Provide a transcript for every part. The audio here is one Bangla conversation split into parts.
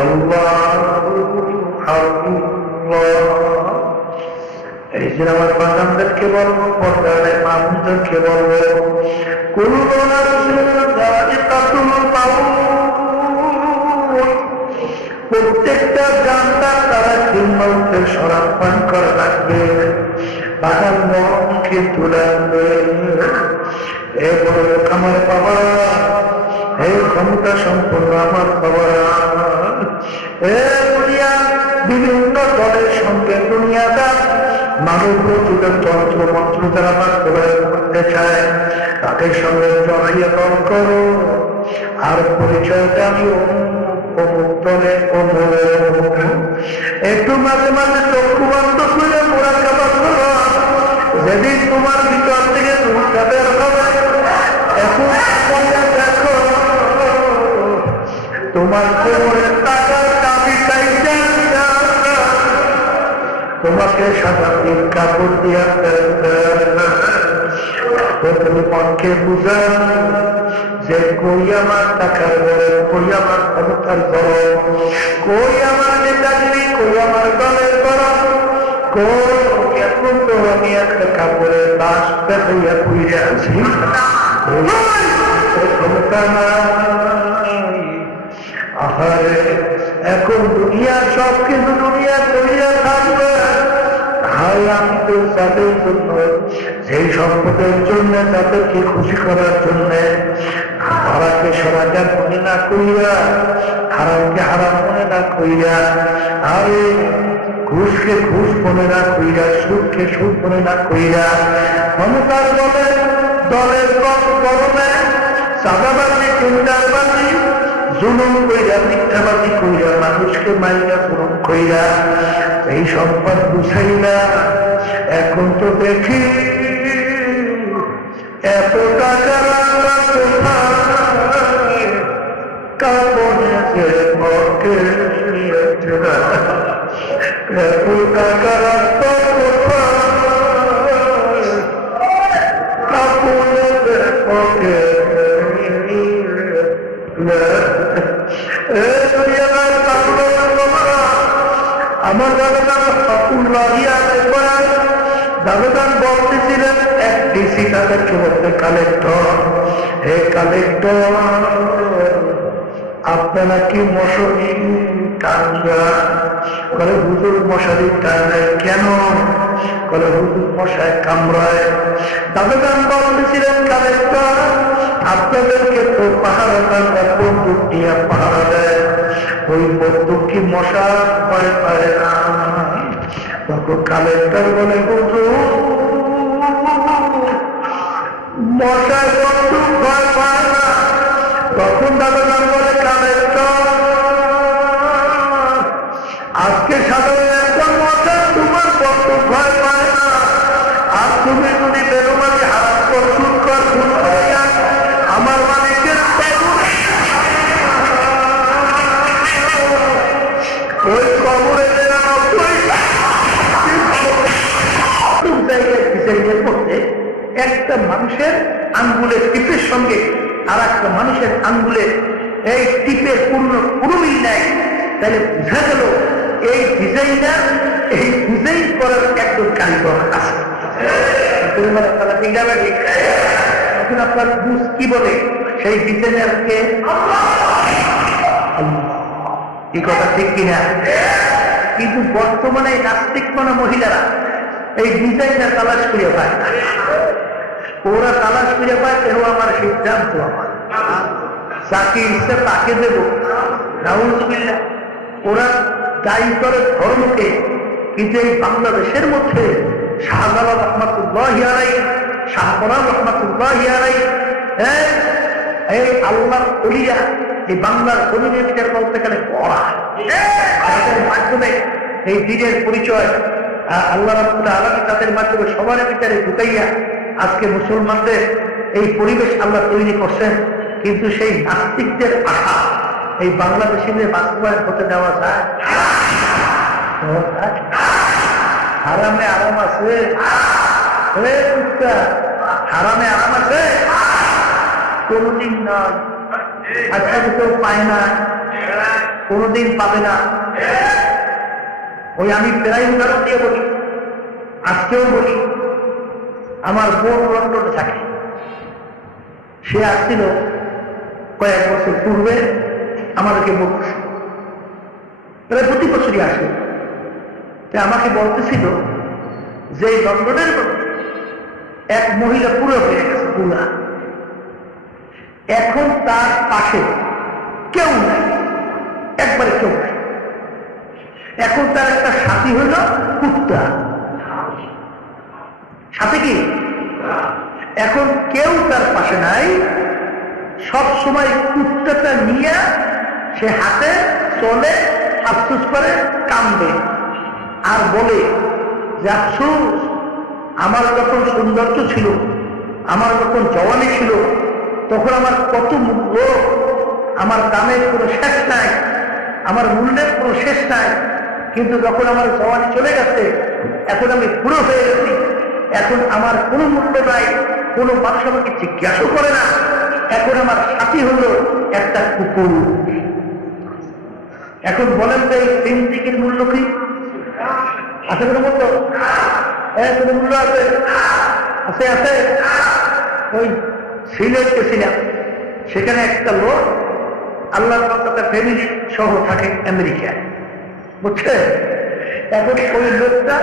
আল্লাহু আল্লাহ। এই যে আমার বাগানদেরকে বলবো, পর্দার মামুনদেরকে বলবো, কুল্লু নাফসিন যায়িকাতুল মাউত। প্রত্যেকটা জান্নাত তারা মৌতের শরাব পান করা লাগবে। বাগান মনকে তুলে আনবে। এ বড় লোক আমার বাবা, এই ক্ষমতা সম্পন্ন আমার বাবা, এ দুনিয়া বিভিন্ন দলের সঙ্গে দুনিয়াটা মানব রচিতের তন্ত্র মন্ত্র যারা বাস্তবায়ন করতে চায় তাদের সঙ্গে জড়াইয়া দল করো। আর পরিচয়টা আমি অমুক দলে অমুক। একটু মাঝে মাঝে চক্ষু বন্ধ করে মোরাকাবা করো। যেদিন তোমার ভিতর থেকে ধূমটা বের হবে, এখন দেখো তোমার কোমরের টাকার দাবি চাইছে, তোমাকে সাদা নীল কাপড় দিয়া তুমি মনকে বুঝান যে কই আমার টাকার বড়, কই আমার ক্ষমতার বড়, কই আমার নেতাগিরি, কই আমার দলের বড়, কই এখন তো আমি একটা কাপড়ের বাস পেঁচাইয়া পুড়ে আছি, ক্ষমতা নাই। আহারে এখন দুনিয়া সব কিছু দুনিয়া করিয়া থাকবে। হাই আমি তো তাদের জন্য, সেই সম্পদের জন্য, তাদেরকে খুশি করার জন্য হারাকে সরাটা মনে না করিয়া, হারামকে হারাম মনে না করিয়া, আরে ঘুষকে ঘুষ মনে না করিয়া, সুখকে সুখ মনে না করিয়া, ক্ষমতার বলে দলের গরমে চাঁদাবাজি, চিন্তাবাজি, জুলুম কইরা, মিথ্যাবাজি কইরা, মানুষকে মাইরা জুলুম কইরা এই সম্পদ বুঝাইলা। এখন তো দেখি এত টাকা রাখা কোথায়, কাপড়ে যে মকে এত টাকা রাখা কোথায়, কাপড়ে যে মকে। আমার দাদান বলতেছিলেন এক ডিসি তাদেরকে বলতে, কালেক্টর, হে কালেক্টর, আপনারা কি মশারি টানবেন? বলে হুজুর মশারি টানায় কেন? বলে হুজুর মশায় কামড়ায়। দাদান বলতেছিলেন, কালেক্টর, আপনাদেরকে তো পাহাড়াদার বন্দুক দিয়ে পাহারা দেয়, ওই বন্দুক কি মশা ভয় পায় না? তখন কালেক্টর বলে, হুজুর মশায় বন্দুক ভয় পায় না। তখন দাদা বলে, কালেক্টর আজকে সাধারণ একটা মশা তোমার বন্দুক ভয় পায় না, আর তুমি যদি বেরোমানি হারাম প্রস্তুত কর আমার মালিকের ওই কবরে জায়গায় মধ্যে একটা মানুষের আঙ্গুলের টিপের সঙ্গে আর একটা মানুষের আঙ্গুলের এই টিপের কোনো মিল নাই। তাহলে বোঝা গেল এই ডিজাইনটা, এই ডিজাইন করার একজন কারিগর আছে। এখন আপনার বুঝ কি বলে, সেই ডিজাইনারকে এই কথা ঠিক কিনা? কিন্তু বর্তমানে নাস্তিক মানে মহিলারা এই ডিজাইনটা তালাশ করে পায় না। ওরা তালাশ করে পায়, কেন আমার সিদ্ধান্ত আমার যাকে ইচ্ছা তাকে দেব। নাউযুবিল্লাহ। ওরা দায়ী করে ধর্মকে, কিন্তু এই বাংলাদেশের মধ্যে শাহজালাল রহমাতুল্লাহি আলাইহি, শাহপরান রহমাতুল্লাহি আলাইহি, এই আল্লাহর ওলিয়া, এই বাংলার অলিদের বিচার বলতে গেলে পড়া, এটার মাধ্যমে এই দিনের পরিচয় আল্লাহ রাব্বুল আলামিন তাদের মাধ্যমে সবার বিচারে ঢুকাইয়া আজকে মুসলমানদের এই পরিবেশ আল্লাহ তৈরি করছেন। কিন্তু সেই নাস্তিকদের আশা এই বাংলাদেশিদের বাস্তবায়ন হতে দেওয়া যায়? হারামে আরাম আছে, হারামে আরাম আছে কোনদিন নয়। আজকে কেউ পায় না, কোনোদিন পাবে না। ওই আমি প্রায় উদাহরণ দিয়ে বলি, আজকেও বলি, আমার বোন লন্ডনে থাকে। সে আসছিল কয়েক বছর পূর্বে, আমাদেরকে বলছে, প্রায় প্রতি বছরই আসে। আমাকে বলতেছিল যে লন্ডনের মধ্যে এক মহিলা পুরো হয়ে গেছে, পুরা। এখন তার পাশে কেউ নাই, একবারে কেউ নাই। এখন তার একটা সাথী হইল কুত্তা, সাথে কি এখন কেউ তার পাশে নাই। সব সময় কুত্তাটা নিয়ে সে হাতে চলে, আফসোস করে, কান্দে আর বলে যে আফসোস, আমার যখন সৌন্দর্য ছিল, আমার যখন জওয়ানি ছিল, তখন আমার কত মূল্য, আমার দামের কোনো শেষ নাই, আমার মূল্যের কোনো শেষ নাই। কিন্তু যখন আমার জওয়ানি চলে গেছে, এখন আমি বুড়ো হয়ে গেছি, এখন আমার কোনো মূল্য নাই, কোনো মানুষ আমাকে জিজ্ঞাসা করে না। এখন আমার সাথী হলো একটা কুকুর। এখন বলেন তো এই জিন্দেগির মূল্য কি আছে? কোনো মূল্য? কোনো মূল্য আছে? আছে আছে। ওই সিলেট গেছিলাম, সেখানে একটা লোক আল্লাহর কথা ফ্যামিলি সহ থাকে আমেরিকায়, বুঝছে? এখন ওই লোকটা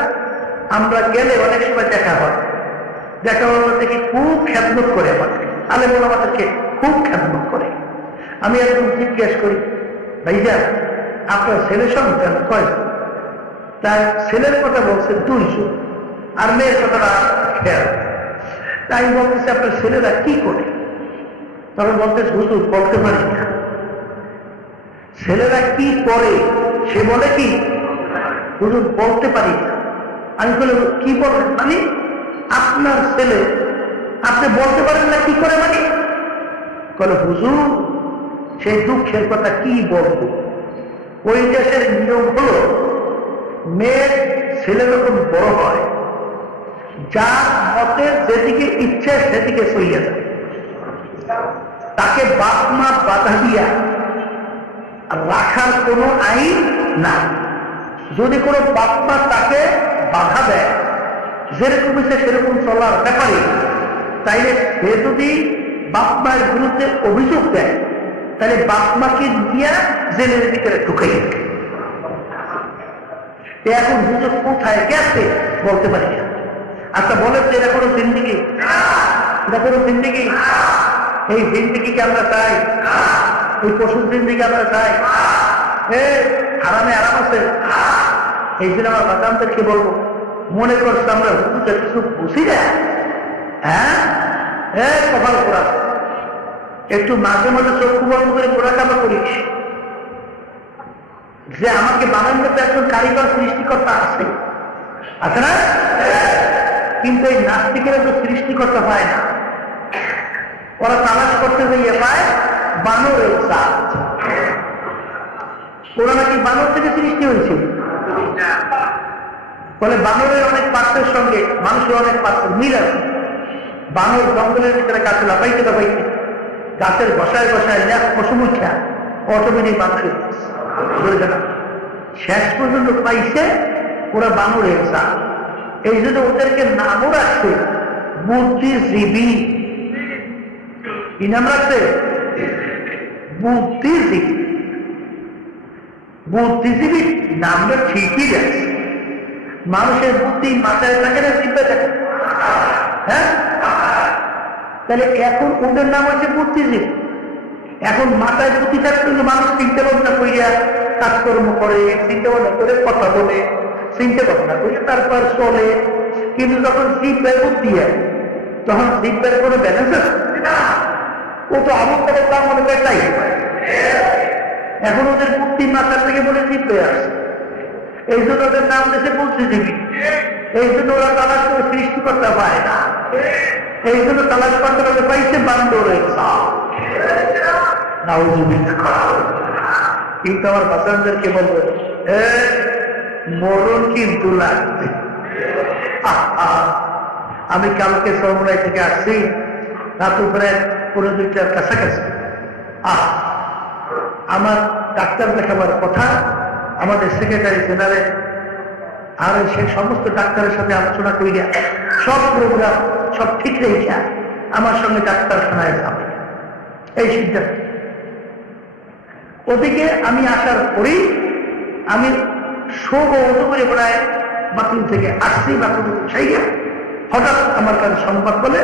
আমরা গেলে অনেক সময় দেখা হয়, দেখা হওয়ার দেখি খুব খেদমত করে, আমাদের আলেমুল আমাদেরকে খুব খেদমত করে। আমি একদম জিজ্ঞেস করি, ভাইজা আপনার ছেলে সন্তান কয়জন? তার ছেলের কথা বলছে 200, আর মেয়ের কথাটা খেয়াল। তাই বলতেছে আপনার ছেলেরা কি করে? তখন বলতে হুজুর বলতে পারি না। ছেলেরা কি করে সে বলে কি হুজুর বলতে পারি না। আমি বলে কি বলেন? মানে আপনার ছেলে আপনি বলতে পারেন না কি করে? মানে বলে হুজুর সেই দুঃখের কথা কি বলবো। ওই দেশের নিয়ম হলো মেয়ের ছেলে যখন বড় হয়, যার মতে যেদিকে ইচ্ছে সেদিকে চলিয়ে যায়, তাকে বাপ মা বাধা দিয়া রাখার কোনো আইন নাই। যদি কোনো বাপ মা তাকে বাধা দেয়, যেরকম ইচ্ছে সেরকম চলার ব্যাপারে, তাইলে সে যদি বাপ মায়ের বিরুদ্ধে অভিযোগ দেয়, তাহলে বাপ মাকে নিয়ে জেলের ভিতরে ঢুকাই। এখন হুজুর কোথায় গেছে বলতে পারি না। আচ্ছা বলেন যে এটা কোনো জিন্দেগি? এটা কোনো জিন্দেগি? এই জিন্দেগিকে আমরা চাই? ওই পশুর জিন্দেগি আমরা চাই? আরামে আরাম আছে। এই জন্য আমার বাচ্চাদেরকে বলবো, মনে করছে আমরা হুজুরটা কিছু বুঝি না। হ্যাঁ কপাল করা, একটু মাঝে মাঝে চক্ষু বন্ধ করে পোড়া কাপড় করিস, যে আমাকে বানানোর মধ্যে একজন কারিগর সৃষ্টিকর্তা আছে, আছে না? কিন্তু এই নাস্তিকেরা তো সৃষ্টিকর্তা পায় না। ওরা তালাশ করতে গিয়ে পায় বানরের জাত। ওরা নাকি বানর থেকে সৃষ্টি হয়েছে। বলে বানরের অনেক পাত্রের সঙ্গে মানুষের অনেক পাত্রের মিল আছে। বানর জঙ্গলের ভিতরে গাছে লাফাইতে লাফাইতে গাছের বসায় বসায় পশুমুখা অটোমেটিক মানুষের শেষ পর্যন্ত পাইছে ওরা বানরের জাত। এই জন্য ওদেরকে নামও রাখছে বুদ্ধিজীবী। কি নাম রাখছে? বুদ্ধিজীবী। বুদ্ধিজীবী নামটা ঠিকই আছে। মানুষের বুদ্ধি মাথায় থাকে না জিভে থাকে? হ্যাঁ, তাহলে এখন ওদের নাম হচ্ছে বুদ্ধিজীবী। এখন মাথায় বুদ্ধি থাকতে মানুষ চিন্তা ভাবনা করিয়া কাজকর্ম করে, চিন্তা ভাবনা করে কথা বলে, চিন্তা ভাবনা করে তারপর চলে। কিন্তু যখন জিভের বুদ্ধি হয়, তখন জিভের কোনো ব্যালেন্স আছে? ও তো আমার করে তার মনে করে তাই। এখন ওদের বুদ্ধি মাথার থেকে বলে জিভে আসে, এই জন্য ওদের নাম দেশে বুদ্ধিজীবী। এই জন্য ওরা তালাশ করে সৃষ্টিকর্তা পায় না। এই জন্য তালাশ করতে হবে পাইছে বান্দরের জাত। কিন্তু আমার বাচ্চাদেরকে বলবো মরণ কিন্তু লাগবে। আমি কালকে চরমনাই থেকে আসছি, রাত উপরে 1:30টার কাছাকাছি। আমার ডাক্তার দেখাবার কথা, আমাদের সেক্রেটারি জেনারেল আর সে সমস্ত ডাক্তারের সাথে আলোচনা করিয়া সব প্রোগ্রাম সব ঠিক রেখা আমার সঙ্গে ডাক্তারখানায় যাবে এই সিদ্ধান্ত। ওদিকে আমি আসার পরেই আমি শোবো করে প্রায় বাথরুম থেকে আসছি, বাথরুম সেই হঠাৎ আমার কাছে সংবাদ বলে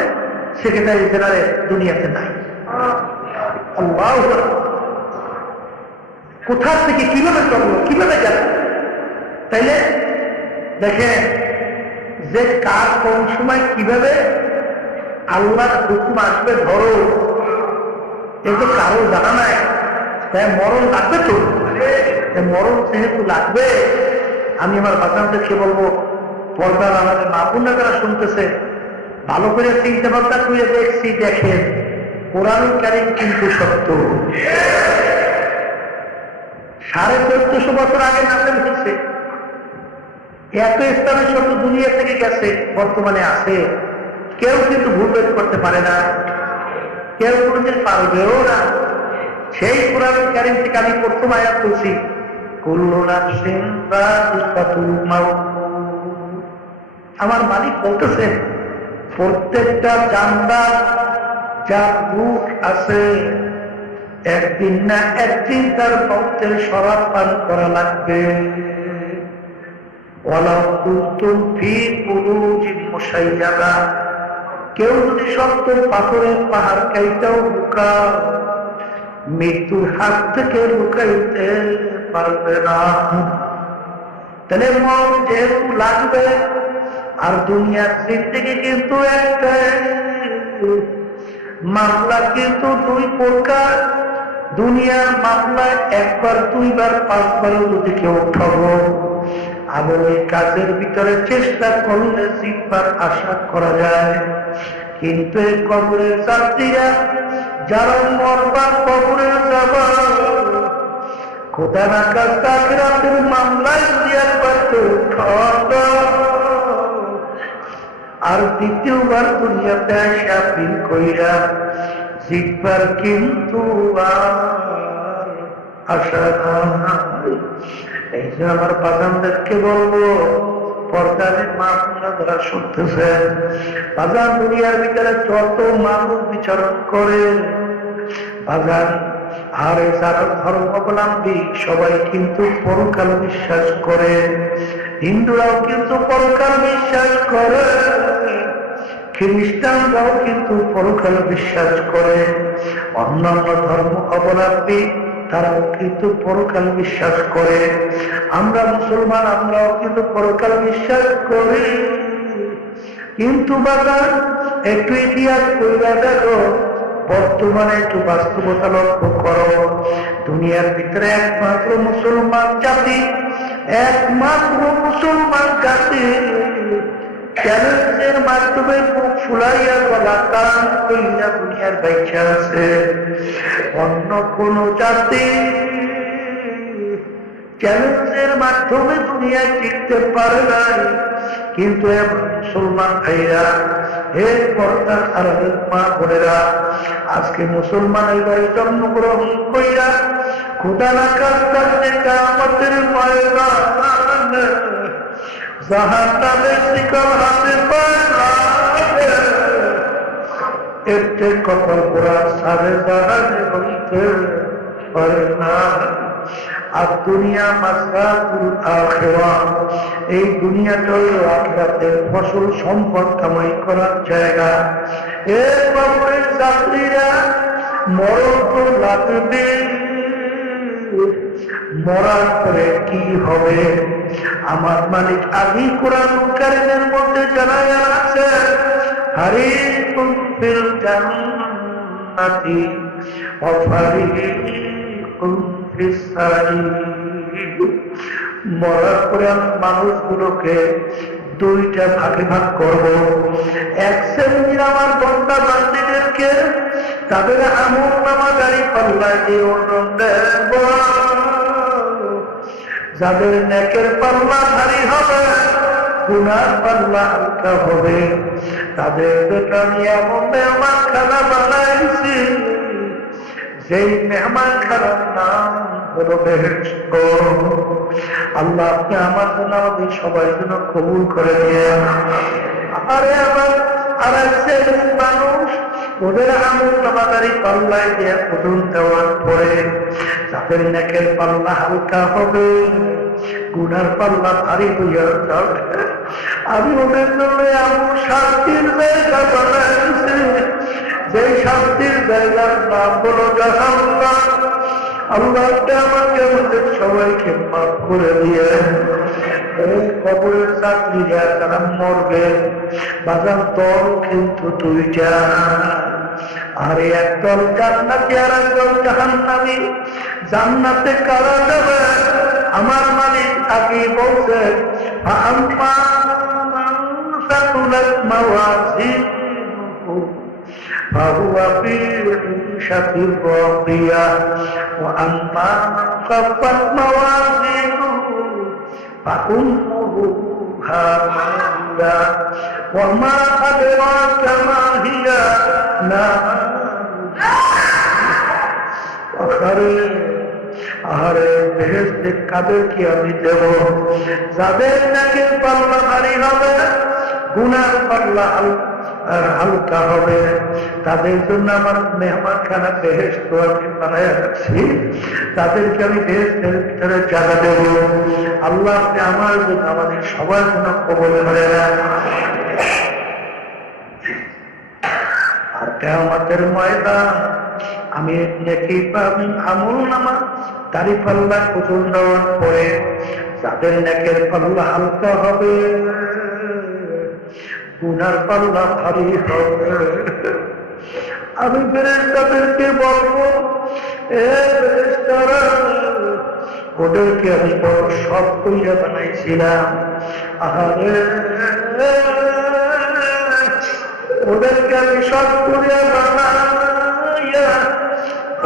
সেক্রেটারি জেনারেল দুনিয়াতে নাই। আল্লাহু আকবার। কোথা থেকে কিভাবে চললো, কিভাবে গেল? তাইলে দেখেন যে কার কোন সময় কিভাবে আল্লাহর হুকুম আসবে, ধরো এতে কারো জানা নাই। তাই মরণ লাগবে তো, মরণ যেহেতু লাগবে, আমি আমার বাচ্চাদেরকে বলবো, পর্দার আমাদের মাপুনা যারা শুনতেছে, ভালো করে চিন্তা ভাবনা করে দেখছি, দেখেন কোরআন কারীম কিন্তু সত্য। 1450 বছর আগে নাজিল হয়েছে, এত ইসলামের সত্য দুনিয়া থেকে গেছে, বর্তমানে আছে, কেউ কিন্তু ভুলভেদ করতে পারে না, কেউ কোনদিন পারবেও না। সেই কোরআন কারীম থেকে আমি প্রথম আয়াত বলছি, কুল্লু নাফসিন যায়িকাতুল মাউত। আমার মালিক বলতেছেন প্রত্যেকটা জানদার যার রূহ আছে, একদিন না একদিন তার মৌতের শরাব পান করা লাগবে। ওয়ালাউ কুনতুম ফী বুরুজিন মুশাইয়াদা, কেউ যদি শক্ত পাথরের পাহাড় কাইটাও লুকাও, মৃত্যুর হাত থেকে লুকাইতে পারবে না। তাহলে মন যেহেতু লাগবে, আর দুনিয়ার জিন্দেগি কিন্তু একটাই, মামলা কিন্তু দুই প্রকার। দুনিয়ার মামলায় একবার দুইবার পাঁচবারও যদি কেউ ঠগো, আমলের কাজের ভিতরে চেষ্টা করলে জিতবার আশা করা যায়। কিন্তু এই কবরের যাত্রীরা যারা মরবার কবরে যাবা, খোদা না কাজ আখিরাতের মামলায় যদি একবার কেউ ঠগো, আর দ্বিতীয়বার দুনিয়াতে আপিল কইরা জিতবার কিন্তু আর আশা নাই। এই যে আমার বাজানদেরকে বলবো, পর্দারে মা বোনরা যারা শুনতেছেন, বাজান দুনিয়ার ভিতরে যত মানুষ বিচরণ করে বাজান, আর যারা ধর্মাবলম্বী সবাই কিন্তু পরকাল বিশ্বাস করে। হিন্দুরাও কিন্তু পরকাল বিশ্বাস করে, খ্রিস্টানরাও কিন্তু পরকাল বিশ্বাস করে, অন্যান্য ধর্ম অবলম্বী তারাও কিন্তু পরকাল বিশ্বাস করে। আমরা মুসলমান, আমরাও কিন্তু পরকাল বিশ্বাস করি। কিন্তু বাজার একটু ইতিহাস কইরা দেখো, বর্তমানে একটু বাস্তবতা লক্ষ্য করো, দুনিয়ার ভিতরে একমাত্র মুসলমান জাতি, একমাত্র মুসলমান জাতি চ্যালেঞ্জের মাধ্যমে মুখ ফুলাইয়া গলা টান কইয়া দুনিয়ার বাইচা আছে। অন্য কোন জাতি চ্যালেঞ্জের মাধ্যমে দুনিয়ায় টিকতে পারে নাই। কিন্তু মুসলমান ভাইরা, হে পর্দার আড়ালের মা বোনেরা, আজকে মুসলমানের ঘরে জন্মগ্রহণ কইরা খোদা না কাজ করতে কিয়ামতের ময়দান জাহান্নামের শিকল হাতে পায়, এতে কপাল পোড়া সারে জাহাজে হইতে পারে না। আর দুনিয়া মাসরাতুল আখিরা, এই দুনিয়াটা হলো আখিরাতের ফসল, সম্পদ কামাই করার জায়গা। এ কবরের যাত্রীরা, মরণ তো লাগবে, মরার পরে কি হবে? আমার মালিক আদি কোরআন কারীমের মধ্যে জানায় আছে, হারিকুম ফিল জান্নাতি ওয়া ফারিকুম ফিস সাঈর। মরার পরে আমি মানুষগুলোকে দুইটা ভাগে ভাগ করব। এক শ্রেণীর আমার বান্দা বান্দীদেরকে তাদের আমল নামা গাড়ি পাল্লায় দিয়ে ওজন দেব, যাদের নেকের পাল্লা ভারী হবে, গুনার পাল্লা হালকা হবে, তাদের পেটে আমি এমন মেহমান খানা বানাইছি যেই মেহমান খানার নাম হলো বেহেশত। আল্লাহ আপনি আমার জন্য আমাদের সবাই জন্য কবুল করে দিয়ে। আরে আমার আর মানুষ ওদের আমল নামাদারি পাল্লায় দিয়ে ওজন দেওয়ার পরে তাদের নেকের পাল্লা হালকা হবে, গুনার পাল্লা ভারী হইয়া যাবে। আমি ওদের জন্য এমন শান্তির জায়গা বানাইছি, যে শান্তির জায়গার নাম হলো জাহান্নাম। আল্লাহ আমাকে আমাদের সবাইকে মাফ করে দিয়ে। এই কবরের চাকরিরা তারা মরবে, বাজার দল কিন্তু দুইটা, আর একদল জান্নাতি আর একদল জাহান্নামী। জান্নাতে কারা যাবে? আমার মালিক আগে বলছে আম্মা মান সাকুলাত মাওয়াজিনুহু ফাহুয়া ফি ঈশাতির রাদিয়া ওয়া আম্মা মান খাফফাত মাওয়াজিনুহু ফাউম্মুহু হাওিয়া ওয়া মা আদরাকা মা হিয়া নার। আহারে বেহেশতে কাদেরকে আমি দেব? যাদের নাকের পাল্লা ভারী হবে, গুনার পাল্লা হালকা হবে, তাদের জন্য আমার মেহমান খানা বেহেশত আমি বানায় রাখছি। তাদেরকে আমি বেহেশতের ভিতরে জায়গা দেব। আল্লাহ আপনি আমার জন্য আমাদের সবার জন্য কবুল করে নেন। আর কিয়ামতের ময়দান আমি নেকি পাবি আমল নামা দাড়ি পাল্লা ওজন দেওয়ার পরে যাদের নেকের পাল্লা হালকা হবে, গুনার পাল্লা ভারী হবে, আমি ফেরেশতাদেরকে বলবো, এ ফেরেশতারা, ওদেরকে আমি বড় সব কইরা বানাইছিলাম। আহারে ওদেরকে আমি সব করিয়া বানাইয়া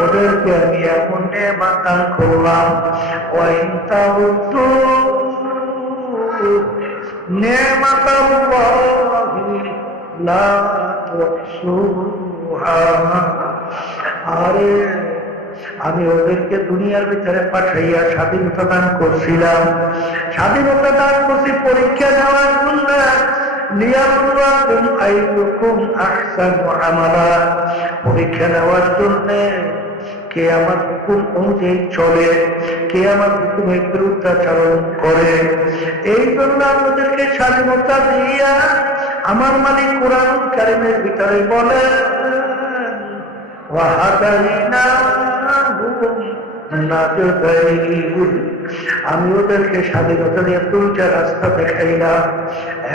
ওদেরকে আমি এমন নেয়ামত দান করলাম, আরে আমি ওদেরকে দুনিয়ার ভিতরে পাঠাইয়া স্বাধীনতা দান করছিলাম। স্বাধীনতা দান করছি পরীক্ষা নেওয়ার জন্য, পরীক্ষা নেওয়ার জন্য কে আমার হুকুম অনুযায়ী চলে, কে আমার হুকুমের বিরুদ্ধাচরণ করে। এই জন্য আমাদেরকে স্বাধীনতা দিয়া আমার মালিক কোরআন কারীমের ভিতরে বলে, আমি ওদেরকে স্বাধীনতা নিয়ে দুইটা রাস্তা দেখাইলাম,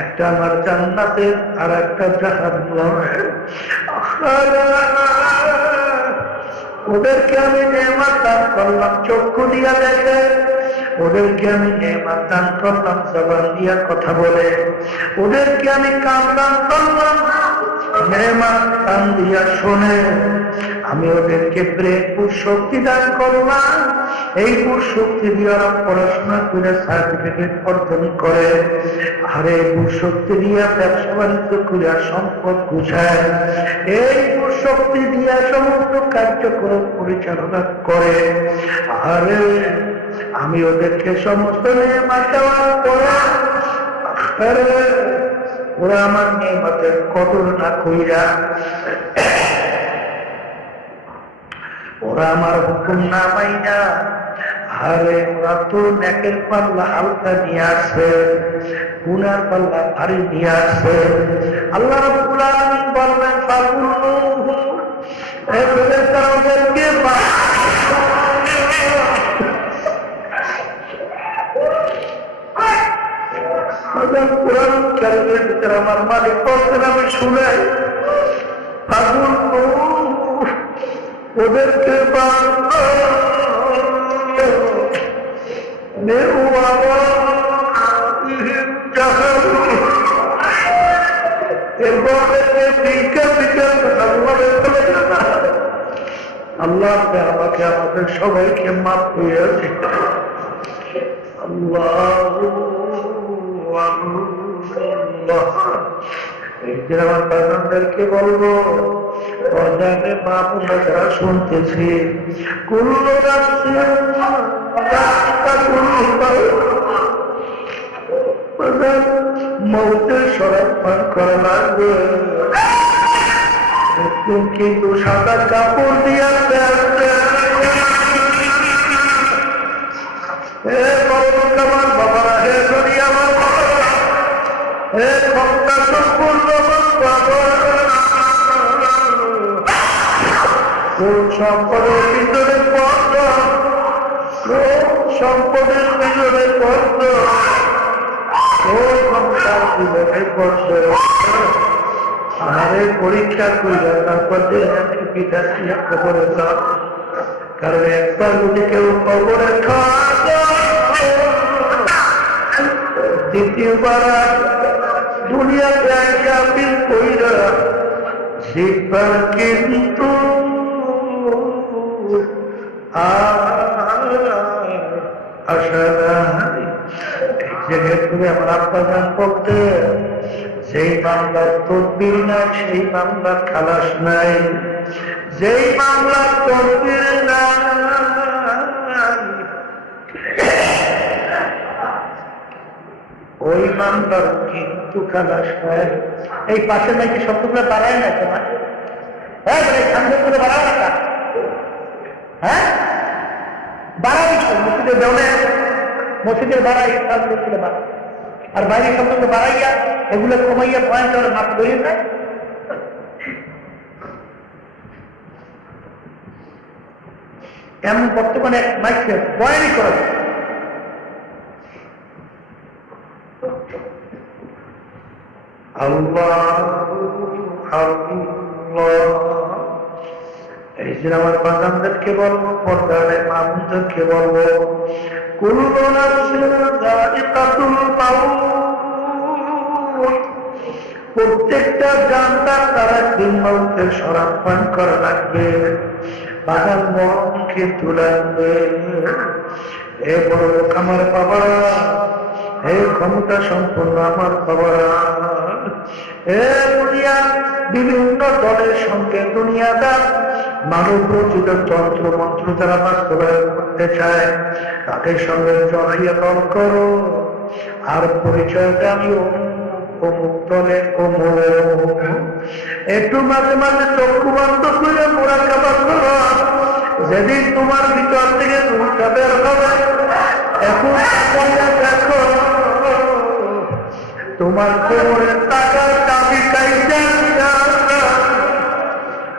একটা আমার জান্নাতের আর একটা জাহান্নামের। ওদেরকে আমি নেয়ামত দান করলাম চক্ষু দিয়া দেখে, ওদেরকে আমি নেয়ামত দান করলাম জবান দিয়া কথা বলে, ওদেরকে আমি কান দান করলাম নেয়ামত কান দিয়া শোনে, আমি ওদেরকে ব্রেন শক্তি দান করলাম, এই শক্তি দিয়ে ওরা পড়াশোনা করে সার্টিফিকেট অর্জন করে, আর এই শক্তি দিয়ে ব্যবসা বাণিজ্য করে সম্পদ গুছায়, এই শক্তি দিয়ে সমস্ত কার্যক্রম পরিচালনা করে। আরে আমি ওদেরকে সমস্ত নেয়ামত দেওয়ার পরে ওরা আমার নেয়ামতের কদর না কইরা, ওরা আমার হুকুম না মাইনা, আরে ওরা তো নেকের পাল্লা হালকা নিয়ে আসে, গুনার পাল্লা ভারী নিয়ে আসে। আল্লাহ রাব্বুল আলামিন বলবেন, ফাকুলুহু, এ ফেরেশতাদেরকে কোরআন কারীমের ভিতরে আমার মালিক বলতেন, আমি শুনাই, ফাকুলুহু, ওদেরকে আল্লাহ আমাকে আমাদের সবাইকে মাফ করিয়াছে। আল্লাহ এই যে আমার বাগানদেরকে বলবো, অজানে মামলা যারা শুনতেছি কুল্লো মৌতের শরাব পান করা লাগবে, কিন্তু সাদা কাপড় দিয়া আমার বাবারা, হে ধরি আমার বাবারা, হে ক্ষমতা সম্পূর্ণ সম্পদের ভিতরে পদ্ম, সম্পদের ভিতরে পদ্ম, ক্ষমতার জীবনে পদ্ম আমাদের পরীক্ষা করলে তারপর পিতা খবরে যাও। কারণ একবার যদি কেউ খবরে দ্বিতীয়বার দুনিয়াতে একটা বিল কইরা শিখবার, কিন্তু আশা নাই। এই জায়গায় তুমি আমার আব্বা গান করতে, যেই মামলার তদবির নাই সেই মামলার খালাস নাই, যেই মামলার তদবির নাই ওই মামলার কিন্তু খালাস নাই। এই পাশে নাকি শব্দগুলো বাড়ায় না তোমার, হ্যাঁ সামনে বাড়াও না, হ্যাঁ বাড়াই মসজিদের দেওয়া, মসজিদের বাড়াই সামনে বাড়া, আর বাইরে শব্দগুলো বাড়াইয়া এগুলো কমাইয়া পয়েন্ট করে মাপ ধরিয়ে যায়। এমন বর্তমানে মাইককে বয়ানই করা যায়। এই যে আমার বাগানদেরকে বলবো, পর্দায় মামুদেরকে বলবো, প্রত্যেকটা গানটা তারা কিংবাউতের শরাব পান করা লাগবে, বাগান মনকে তুলাবে। এ বড় লোক আমার বাবারা, হে ক্ষমতা সম্পন্ন আমার বাবারা, এ দুনিয়া বিভিন্ন দলের সঙ্গে দুনিয়াদার মানব রচিত তন্ত্র মন্ত্র যারা বাস্তবায়ন করতে চায় তাদের সঙ্গে জড়াইয়া দল করো, আর পরিচয়টা আমি অমুক দলে অমুক। একটু মাঝে মাঝে চক্ষু বন্ধ করে মোরাকাবা করো, যেদিন তোমার ভিতর থেকে রুহটা বের হবে। এখন দেখো তোমার কোমরের টাকার দাবি চাইছে,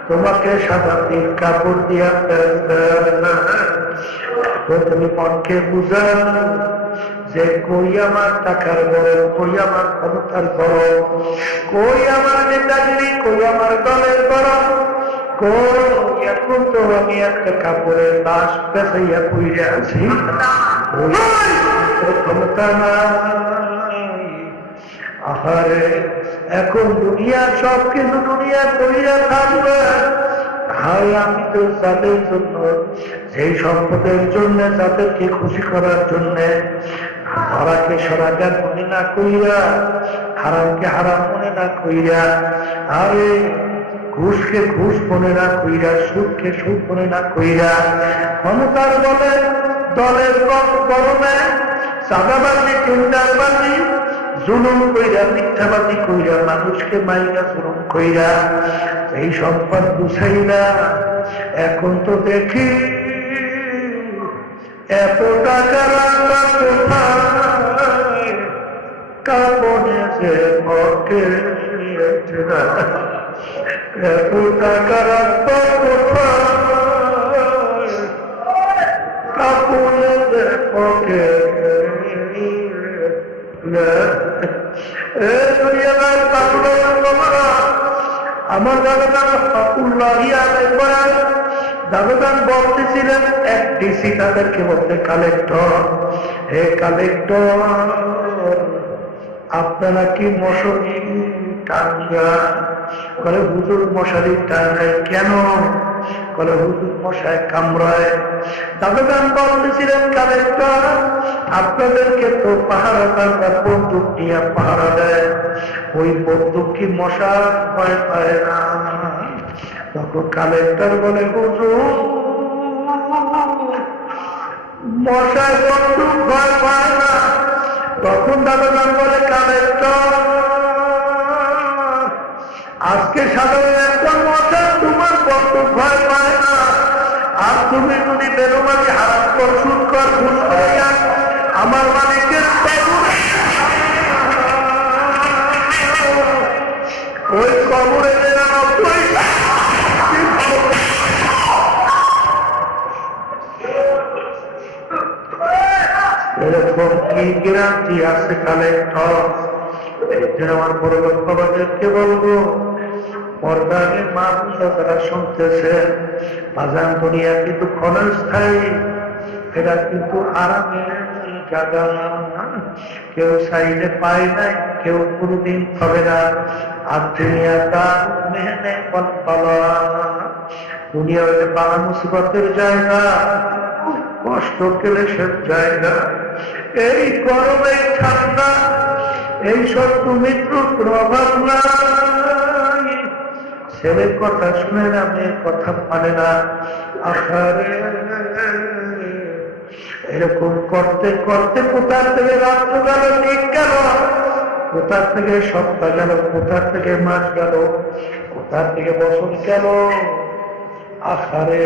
তোমাকে সাদা তিল কাপড় দিয়া তুমি মনকে বুঝা যে কই আমার টাকার বড়, কই আমার ক্ষমতার বড়, কই আমার নেতাগিরি, কই আমার দলের বড়, কই এখন তো আমি একটা কাপড়ের লাশ পেছাইয়া কইরে আছি, ক্ষমতা নাই। আহারে এখন দুনিয়া সব কিছু দুনিয়া করিয়া থাকবে। হায় আমি তো যাদের জন্য, সেই সম্পদের জন্য, তাদেরকে খুশি করার জন্য ধরাকে সরাগার মনে না কইরা, হারামকে হারাম মনে না কইরা, আরে ঘুষকে ঘুষ মনে না কইরা, সুদকে সুদ মনে না কইরা, ক্ষমতার বলে দলের গরমে চাঁদাবাজি টেন্ডারবাজি জুলুম কইরা, মিথ্যাবাজি কইরা, মানুষকে মাইরা জুলুম কইরা এই সম্পদ বুঝাইরা এখন তো দেখি এত টাকা রাখা কোথায়, কাপড়ে যে পকে এত টাকা রাখা কোথায়, কাপড়ে যে পকে। আমার দাদাগান দাদাগান বলতেছিলেন এক ডিসি তাদেরকে বলতে, কালেক্টর, হে কালেক্টর আপনারা কি মশারি টাঙ্গা? বলে হুজুর মশারি টাঙ্গায় কেন? বলে হুজুর মশায় কামড়ায়। দাদাগান বলতেছিলেন, কালেক্টর আপনাদেরকে তো পাহারাদাররা বন্দুক নিয়ে পাহারা দেয়, ওই বন্দুক কি মশা ভয় পায় না? তখন কালেক্টর বলে, হুজুর মশায় বন্ধু ভয় পায় না। তখন দাদাজান বলে, কালেক্টর আজকে সাধারণ একজন মশা তোমার বন্ধু ভয় পায় না, আর তুমি যদি বেরোবাজি হারাম কর, সুদ কর, ঘুষ করে আমার মালিকের ওই কবরে এরকম কি গ্যারান্টি আছে কালেক্টর? এই জন্য আমার পরলোক বাবাদেরকে বলবো, পর্দাকে মানুষ তারা শুনতেছে, বাজান দুনিয়া কিন্তু ক্ষণস্থায়ী, এটা কিন্তু আরামের জায়গা না। কেউ সাইডে পায় নাই, কেউ কোনদিন পাবে না। আর দুনিয়াটা মেহনে পালা, দুনিয়া হইলে পালা মুসিবতের জায়গা, কষ্ট ক্লেশের জায়গা। এই গরমে ঠান্ডা, এই শত্রু মৃত্যুর প্রভাব নাই। ছেলের কথা শুনে না, মেয়ের কথা মানে না। আখারে এরকম করতে করতে কোথা থেকে রাত্র গেল, দিন গেল, কোথা থেকে সপ্তাহ গেল, কোথা থেকে মাস গেল, কোথা থেকে বছর গেল। আখারে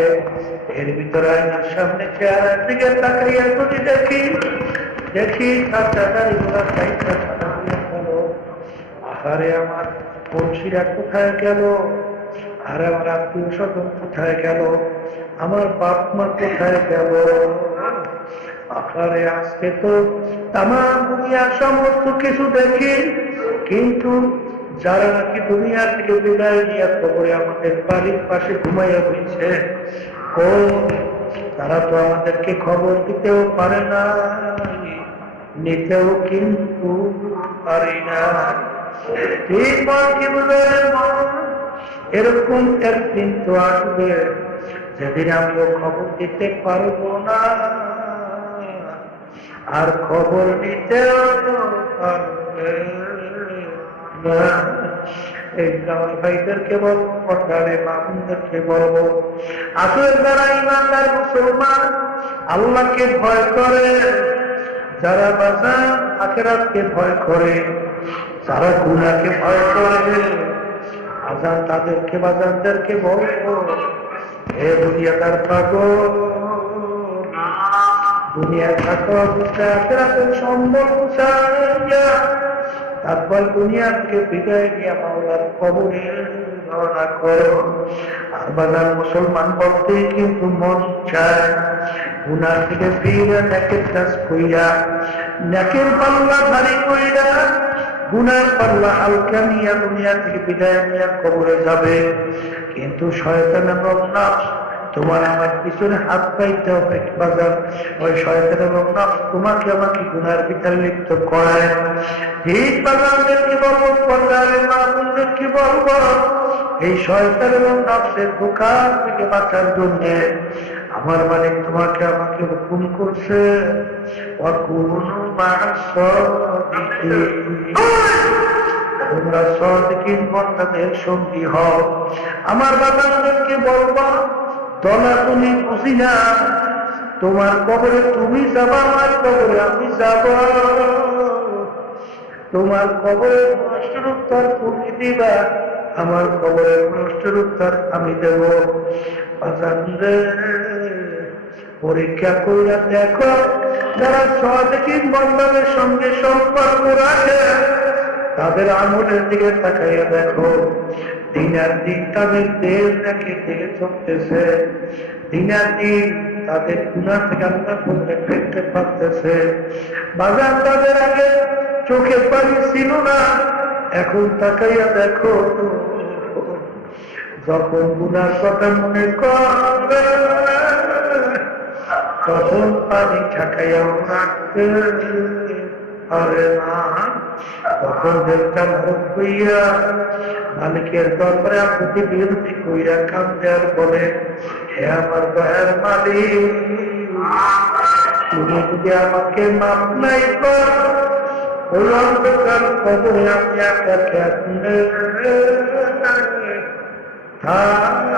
এর ভিতরে আয়নার সামনে চেহারার দিকে তাকাইয়া যদি দেখি আহারে আমার বংশীরা কোথায় গেল, আর আমার আত্মীয় স্বজন কোথায় গেল, আমার বাপ মা কোথায় গেল। আহারে আজকে তো তামাম দুনিয়ার সমস্ত কিছু দেখি, কিন্তু যারা নাকি দুনিয়া থেকে বিদায় নিয়ে কবরে আমাদের বাড়ির পাশে ঘুমাইয়া হয়েছে, ও তারা তো আমাদেরকে খবর দিতেও পারে না, নিতেও কিন্তু পারি না। ঠিক কি বুঝলেন? এরকম একদিন তো আসবে যেদিন আমিও খবর দিতে পারবো না, আর খবর নিতেও পারবে না। এই আমার ভাইদেরকে বলবো, পর্দারে মামুনদেরকে বলবো, আসলে যারা ইমানদার মুসলমান, আল্লাহকে ভয় করে, যারা বাজার আখিরাতকে ভয় করে, যারা গুনাহকে ভয় করে, আজান তাদেরকে বাজানদেরকে বলবো, এ দুনিয়াদার পাগল, দুনিয়ার থাকা অবস্থায় আখিরাতের সম্বল বুঝাইয়া তারপর দুনিয়া থেকে বিদায় নিয়ে মাওলার কবরে রওনা করো। আর বাজার মুসলমান বলতে কিন্তু মন চায় গুনাহ থেকে ফিরে নেকের কাজ কইরা, নেকের পাল্লা ভারী কইরা, গুনার পাল্লা হালকা নিয়ে দুনিয়া থেকে বিদায় নিয়ে কবরে যাবে। কিন্তু শয়তান এবং নফস তোমার আমার পিছনে হাত পাইতে হবে বাজার, ওই শয়তান এবং নফস তোমাকে আমাকে গুনার ভিতরে লিপ্ত করায়। ঠিক বাজারদেরকে বলবো, পর্দারের মামুনদেরকে বলবো, এই শয়তান এবং নফসের ধোঁকার থেকে বাঁচার জন্য আমার মালিক তোমাকে আমাকে হুকুম করছে, তোমরা সাদিকিন বান্দাদের সঙ্গী হও। আমার বান্দাদেরকে বলবা, দলা তুমি বুঝি না, তোমার কবরে তুমি যাবা, আমার কবরে আমি যাব, তোমার কবরের প্রশ্নের উত্তর তুমি দিবা, আমার কবরের প্রশ্নের উত্তর আমি দেব। পরীক্ষা করে দেখো, যারা সাদিকিন বান্দাদের সঙ্গে সম্পর্ক রাখে তাদের আমলের দিকে তাকাইয়া দেখো, দিন আর দিন তাদের দেহ দেখে দেখে চলতেছে, দিন আর দিন তাদের গুনাহ থেকে আল্লাহ করতে ফেলতে পারতেছে। বাজার তাদের আগে চোখে পানি ছিল না, এখন তাকাইয়া দেখো, যখন গুনার কথা মনে করবে তখন পানি ঠাকাইয়াও রাখতে পারে না। তখন দেবতা মুখ হইয়া মালিকের দরবারে আপনি বিরতি কইরা কান্দে আর বলে, হে আমার দয়ার মালিক, তুমি যদি আমাকে মাপ নাই কর, ওই অন্ধকার কবরে আমি একা কেমনে থাক।